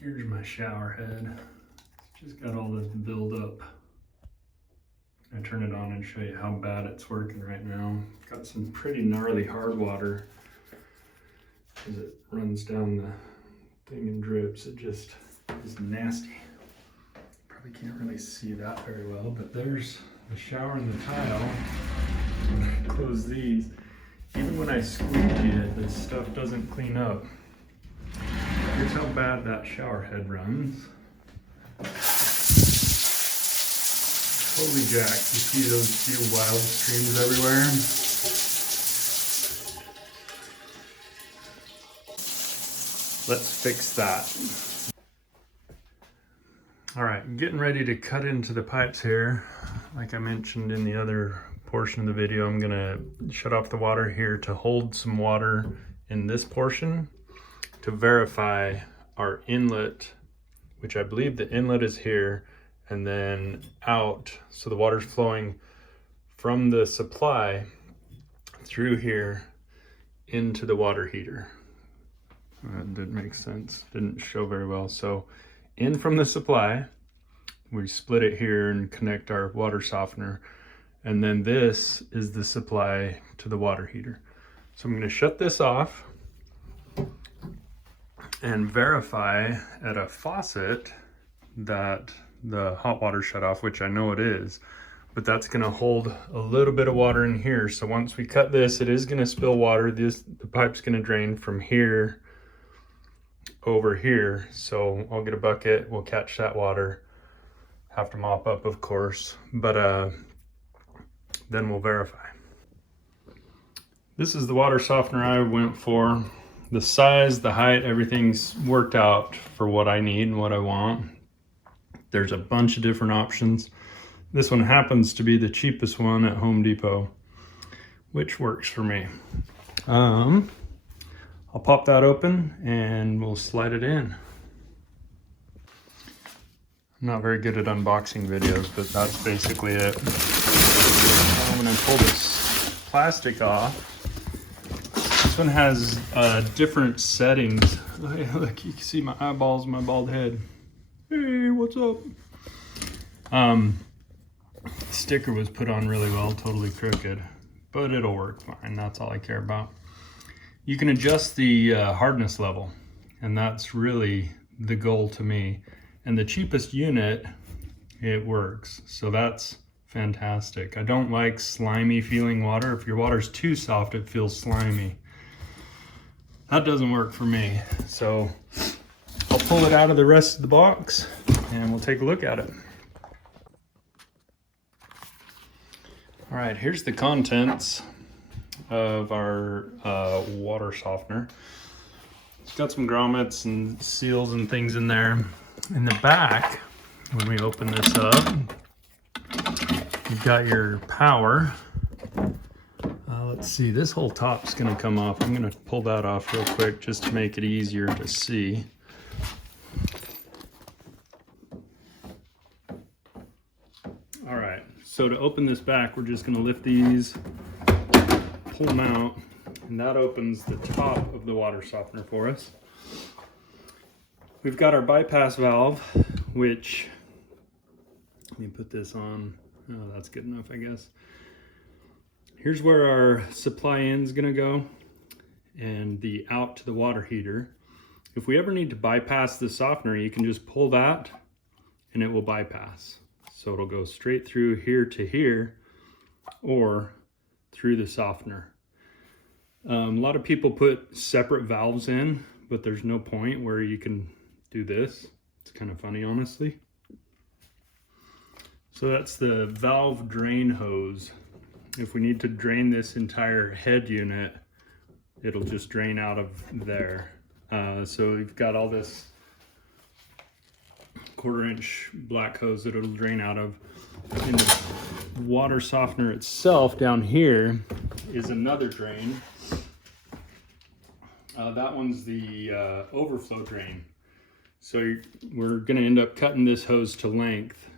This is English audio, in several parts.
Here's my shower head. Just got all this buildup. I turn it on and show you how bad it's working right now. Got some pretty gnarly hard water as it runs down the thing and drips. It just is nasty. Probably can't really see that very well, but there's the shower and the tile. Close these. Even when I squeegee it, this stuff doesn't clean up. Here's how bad that shower head runs. Holy jack, you see those few wild streams everywhere? Let's fix that. All right, getting ready to cut into the pipes here. Like I mentioned in the other portion of the video, I'm gonna shut off the water here to hold some water in this portion to verify our inlet, which I believe the inlet is here, and then out, so the water's flowing from the supply through here into the water heater. That didn't make sense, didn't show very well. So in from the supply, we split it here and connect our water softener, and then this is the supply to the water heater. So I'm going to shut this off and verify at a faucet that the hot water shut off, which I know it is, but that's going to hold a little bit of water in here. So once we cut this, it is going to spill water. The pipe's going to drain from here over here. So I'll get a bucket, we'll catch that water, have to mop up of course, but then we'll verify. This is the water softener I went for. The size, the height, everything's worked out for what I need and what I want. There's a bunch of different options. This one happens to be the cheapest one at Home Depot, which works for me. I'll pop that open and we'll slide it in. I'm not very good at unboxing videos, but that's basically it. I'm gonna pull this plastic off. This one has different settings. Look, you can see my eyeballs, my bald head. Hey, what's up? Sticker was put on really well, totally crooked, but it'll work fine. That's all I care about. You can adjust the hardness level, and that's really the goal to me. And the cheapest unit, it works. So that's fantastic. I don't like slimy feeling water. If your water's too soft, it feels slimy. That doesn't work for me. So I'll pull it out of the rest of the box and we'll take a look at it. All right, here's the contents of our water softener. It's got some grommets and seals and things in there. In the back, when we open this up, you've got your power. Let's see, this whole top's gonna come off. I'm gonna pull that off real quick just to make it easier to see. All right, so to open this back, we're just gonna lift these, pull them out, and that opens the top of the water softener for us. We've got our bypass valve, which, let me put this on. Oh, that's good enough, I guess. Here's where our supply in's gonna go and the out to the water heater. If we ever need to bypass the softener, you can just pull that and it will bypass. So it'll go straight through here to here or through the softener. A lot of people put separate valves in, but there's no point where you can do this. It's kind of funny, honestly. So that's the valve drain hose. If we need to drain this entire head unit, it'll just drain out of there. So we've got all this 1/4-inch black hose that it'll drain out of. In the water softener itself down here is another drain. That one's the overflow drain. So we're gonna end up cutting this hose to length.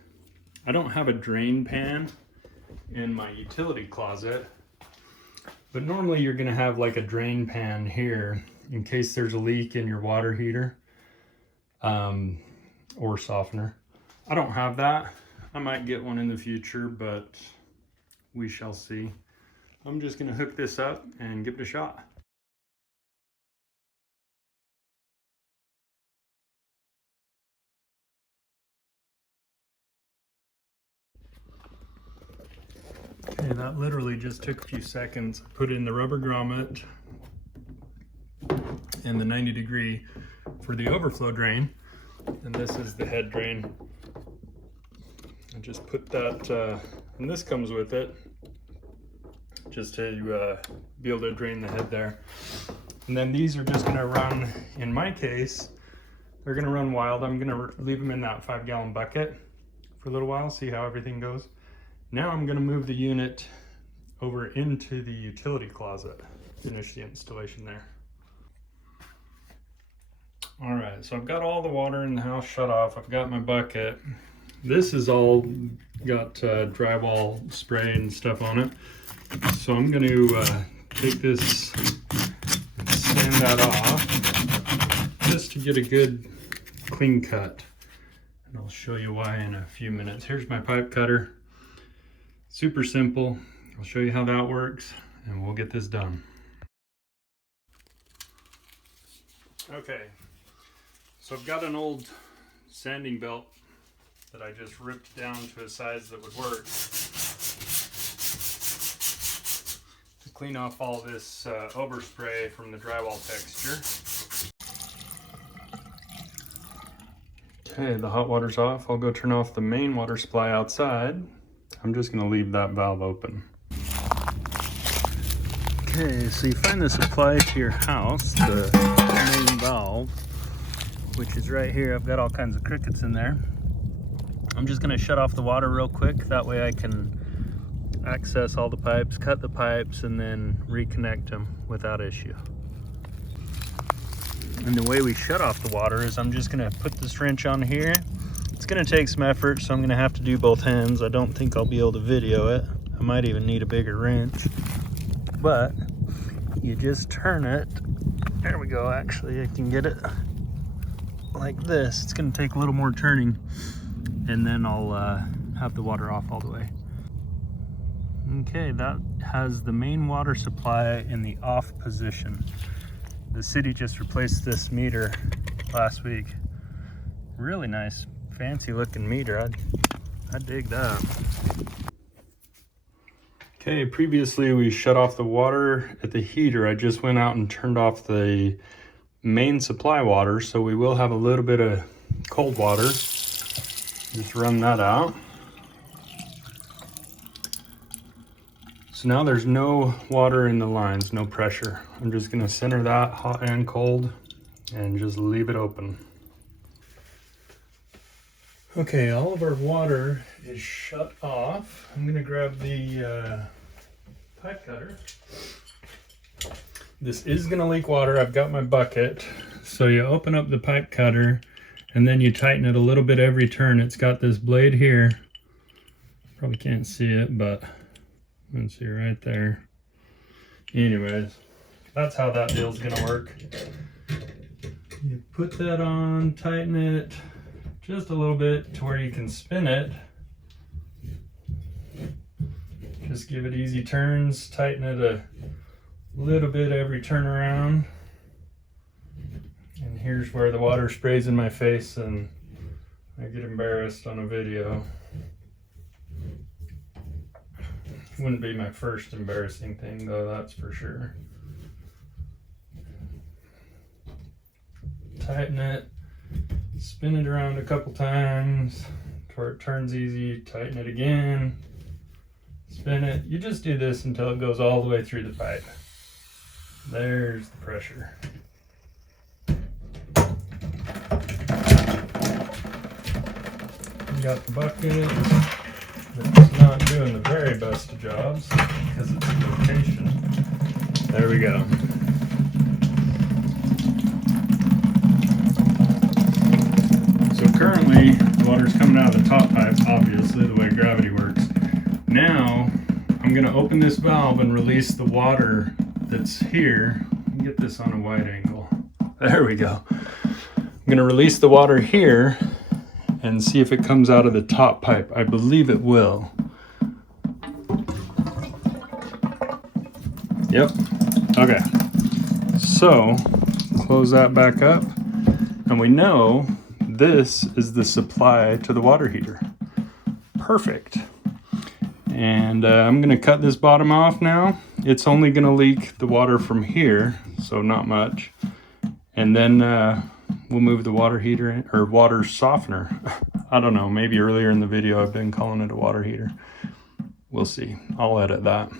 I don't have a drain pan in my utility closet, but normally you're gonna have like a drain pan here in case there's a leak in your water heater. or softener. I don't have that. I might get one in the future, but we shall see. I'm just gonna hook this up and give it a shot. Okay, that literally just took a few seconds. I put in the rubber grommet and the 90-degree for the overflow drain, and this is the head drain. I just put that, and this comes with it, just to be able to drain the head there. And then these are just gonna run, in my case, they're gonna run wild. I'm gonna leave them in that 5-gallon bucket for a little while, see how everything goes. Now I'm gonna move the unit over into the utility closet, finish the installation there. All right, so I've got all the water in the house shut off. I've got my bucket. This is all got drywall spray and stuff on it. So I'm going to take this and sand that off just to get a good clean cut. And I'll show you why in a few minutes. Here's my pipe cutter. Super simple. I'll show you how that works and we'll get this done. Okay, so I've got an old sanding belt that I just ripped down to a size that would work to clean off all this overspray from the drywall texture. Okay, the hot water's off. I'll go turn off the main water supply outside. I'm just gonna leave that valve open. Okay, so you find the supply to your house, the main valve, which is right here. I've got all kinds of crickets in there. I'm just gonna shut off the water real quick. That way I can access all the pipes, cut the pipes, and then reconnect them without issue. And the way we shut off the water is I'm just gonna put this wrench on here. It's gonna take some effort, so I'm gonna have to do both hands. I don't think I'll be able to video it. I might even need a bigger wrench. But you just turn it. There we go, actually I can get it like this. It's gonna take a little more turning, and then I'll have the water off all the way. Okay, that has the main water supply in the off position. The city just replaced this meter last week. Really nice, fancy looking meter. I dig that. Okay, previously we shut off the water at the heater. I just went out and turned off the main supply water, so we will have a little bit of cold water. Just run that out. So now there's no water in the lines, no pressure. I'm just gonna center that hot and cold and just leave it open. Okay, all of our water is shut off. I'm gonna grab the pipe cutter. This is gonna leak water. I've got my bucket. So you open up the pipe cutter and then you tighten it a little bit every turn. It's got this blade here. Probably can't see it, but you can see right there. Anyways, that's how that deal's gonna work. You put that on, tighten it just a little bit to where you can spin it. Just give it easy turns, tighten it a little bit every turn around. And here's where the water sprays in my face and I get embarrassed on a video. Wouldn't be my first embarrassing thing though, that's for sure. Tighten it, spin it around a couple times to where it turns easy, tighten it again, spin it. You just do this until it goes all the way through the pipe. There's the pressure. You got the bucket. It's not doing the very best of jobs because it's in rotation. There we go. So currently the water's coming out of the top pipe, obviously the way gravity works. Now I'm going to open this valve and release the water that's here. Get this on a wide angle. There we go. I'm gonna release the water here and see if it comes out of the top pipe. I believe it will. Yep, okay. So, close that back up, and we know this is the supply to the water heater. Perfect. And I'm gonna cut this bottom off now. It's only gonna leak the water from here, so not much. And then we'll move the water heater in, or water softener. I don't know, maybe earlier in the video I've been calling it a water heater. We'll see, I'll edit that.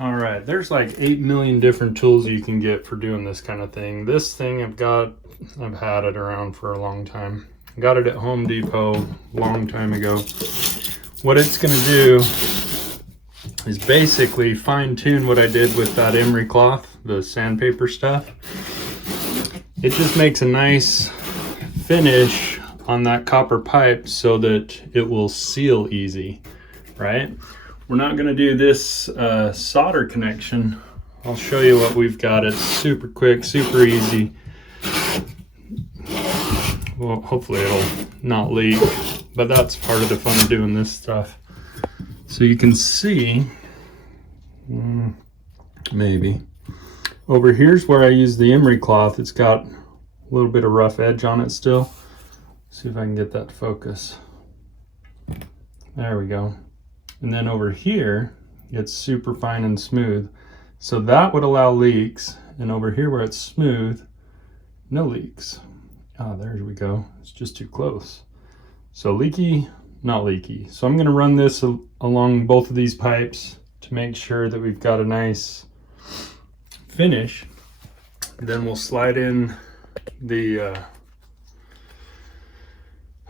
All right, there's like 8 million different tools you can get for doing this kind of thing. This thing I've had it around for a long time. Got it at Home Depot a long time ago. What it's gonna do is basically fine tune what I did with that emery cloth, the sandpaper stuff. It just makes a nice finish on that copper pipe so that it will seal easy, right? We're not gonna do this solder connection. I'll show you what we've got. It's super quick, super easy. Well, hopefully it'll not leak, but that's part of the fun of doing this stuff. So you can see, maybe, over here's where I use the emery cloth. It's got a little bit of rough edge on it still. See if I can get that to focus. There we go. And then over here, it's super fine and smooth. So that would allow leaks. And over here where it's smooth, no leaks. Ah, there we go. It's just too close. So leaky, not leaky. So I'm gonna run this along both of these pipes to make sure that we've got a nice finish. Then we'll slide in the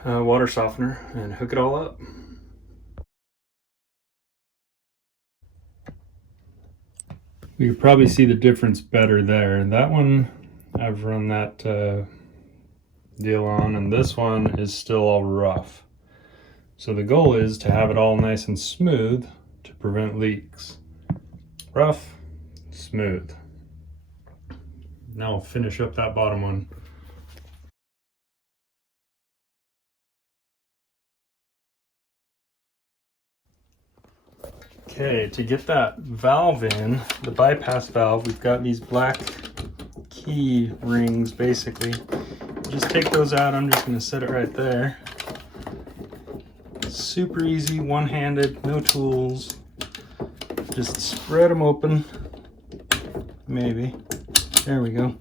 water softener and hook it all up. You can probably see the difference better there. That one, I've run that deal on, and this one is still all rough. So the goal is to have it all nice and smooth to prevent leaks. Rough, smooth. Now I'll finish up that bottom one. Okay, to get that valve in, the bypass valve, we've got these black key rings basically. Just take those out. I'm just gonna set it right there. Super easy, one-handed, no tools. Just spread them open, maybe. There we go.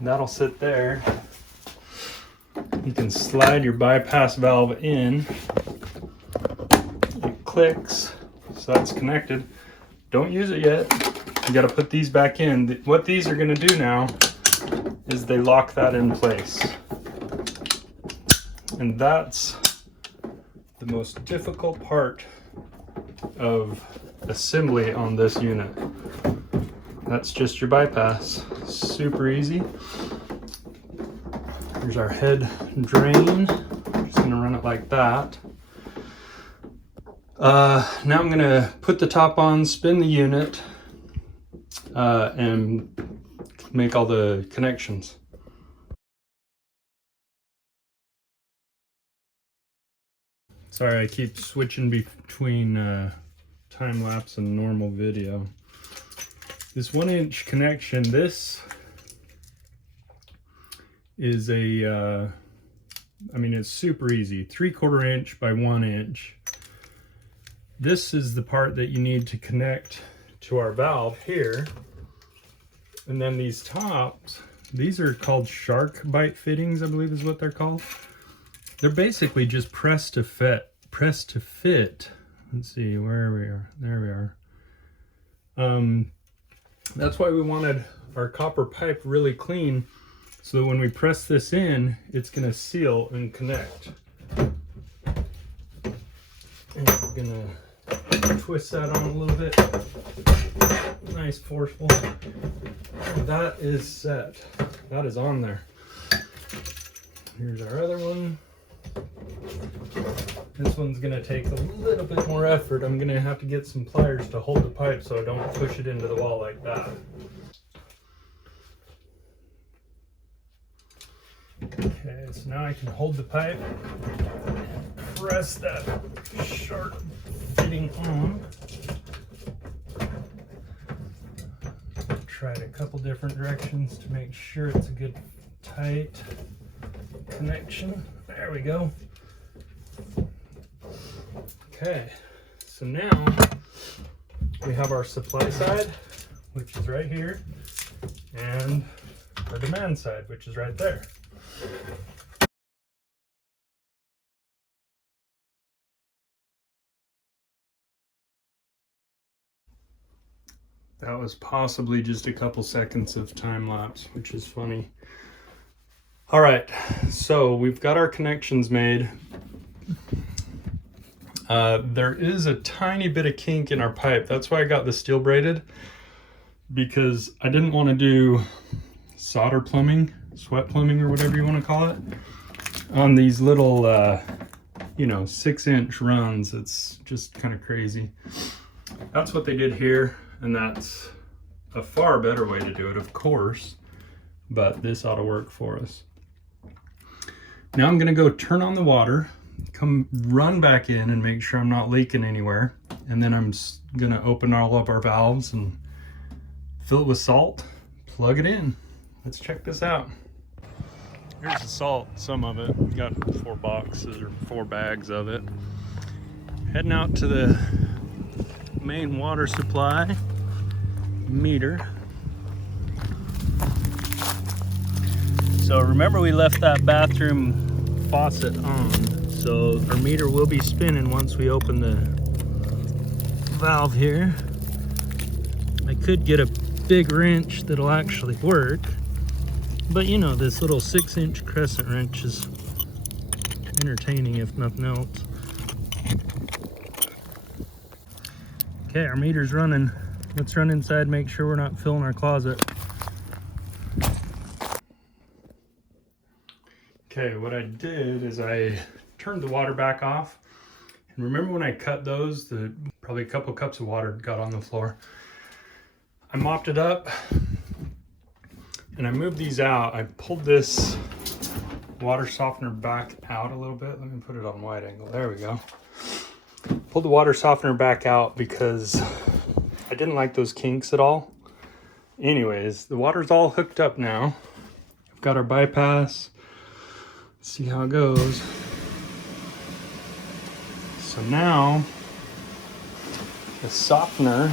That'll sit there. You can slide your bypass valve in. It clicks, so that's connected. Don't use it yet. You gotta put these back in. What these are gonna do now is they lock that in place. And that's the most difficult part of assembly on this unit. That's just your bypass. Super easy. Here's our head drain. I'm just gonna run it like that. Now I'm gonna put the top on, spin the unit, and make all the connections. Sorry, I keep switching between time-lapse and normal video. This 1-inch connection, this is a, I mean, it's super easy, 3/4 inch by 1 inch. This is the part that you need to connect to our valve here. And then these tops, these are called shark bite fittings, I believe is what they're called. They're basically just pressed to fit. Let's see where we are. There we are. That's why we wanted our copper pipe really clean, so that when we press this in, it's gonna seal and connect. And we're gonna twist that on a little bit. Nice, forceful. That is set. That is on there. Here's our other one. This one's gonna take a little bit more effort. I'm gonna have to get some pliers to hold the pipe so I don't push it into the wall like that. Okay, so now I can hold the pipe and press that sharp fitting on. Tried a couple different directions to make sure it's a good tight connection. There we go. Okay, so now we have our supply side, which is right here, and our demand side, which is right there. That was possibly just a couple seconds of time lapse, which is funny. All right, so we've got our connections made. There is a tiny bit of kink in our pipe. That's why I got the steel braided, because I didn't want to do solder plumbing, sweat plumbing, or whatever you want to call it, on these little, 6-inch runs. It's just kind of crazy. That's what they did here, and that's a far better way to do it, of course, but this ought to work for us. Now I'm gonna go turn on the water, come run back in and make sure I'm not leaking anywhere. And then I'm gonna open all of our valves and fill it with salt, plug it in. Let's check this out. Here's the salt, some of it. We got 4 boxes or 4 bags of it. Heading out to the main water supply meter. So remember, we left that bathroom faucet on, so our meter will be spinning once we open the valve here. I could get a big wrench that'll actually work, but you know, this little 6-inch crescent wrench is entertaining if nothing else. Okay, our meter's running. Let's run inside, make sure we're not filling our closet. Okay, what I did is I turned the water back off. And remember when I cut those, probably a couple cups of water got on the floor. I mopped it up and I moved these out. I pulled this water softener back out a little bit. Let me put it on wide angle. There we go. Pulled the water softener back out because I didn't like those kinks at all. Anyways, the water's all hooked up now. I've got our bypass. Let's see how it goes. So now the softener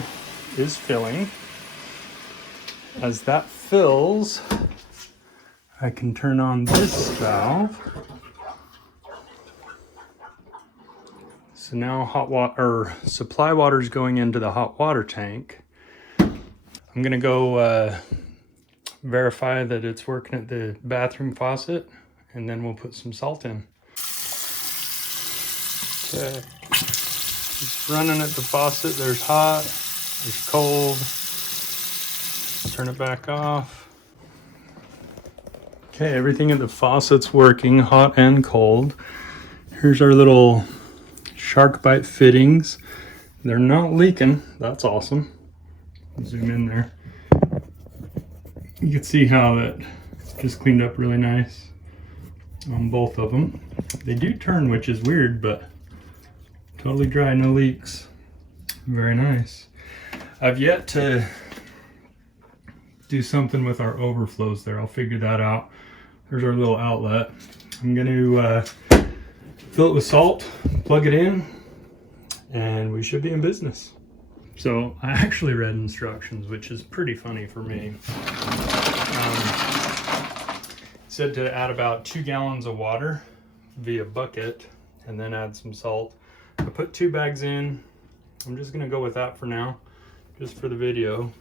is filling. As that fills, I can turn on this valve. So now hot water, or supply water, is going into the hot water tank. I'm gonna go verify that it's working at the bathroom faucet, and then we'll put some salt in. Okay, it's running at the faucet. There's hot, there's cold. Turn it back off. Okay, everything at the faucet's working, hot and cold. Here's our little shark bite fittings. They're not leaking. That's awesome. Zoom in there. You can see how that just cleaned up really nice on both of them. They do turn, which is weird, but totally dry, no leaks. Very nice. I've yet to do something with our overflows there. I'll figure that out. There's our little outlet. I'm going to fill it with salt, plug it in, and we should be in business. So I actually read instructions, which is pretty funny for me. It said to add about 2 gallons of water via bucket and then add some salt. I put 2 bags in. I'm just going to go with that for now, just for the video.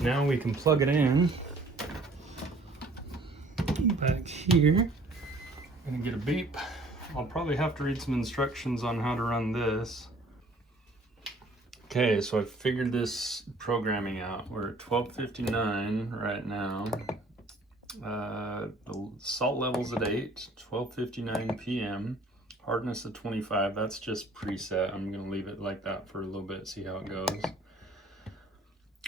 Now we can plug it in back here. I'm gonna get a beep. I'll probably have to read some instructions on how to run this. Okay, so I've figured this programming out. We're at 12:59 right now. The salt level's at 8, 12:59 p.m. Hardness of 25. That's just preset. I'm gonna leave it like that for a little bit, see how it goes.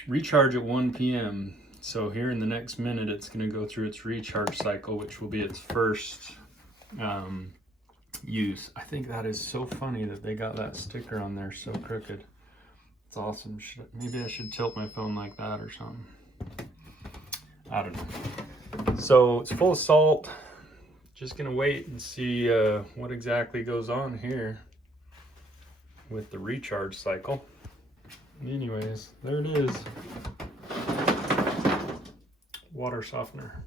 Recharge at 1 p.m. So here in the next minute, it's gonna go through its recharge cycle, which will be its first use. I think that is so funny that they got that sticker on there so crooked. It's awesome. Maybe I should tilt my phone like that or something. I don't know. So it's full of salt. Just gonna wait and see what exactly goes on here with the recharge cycle. Anyways, there it is. Water softener.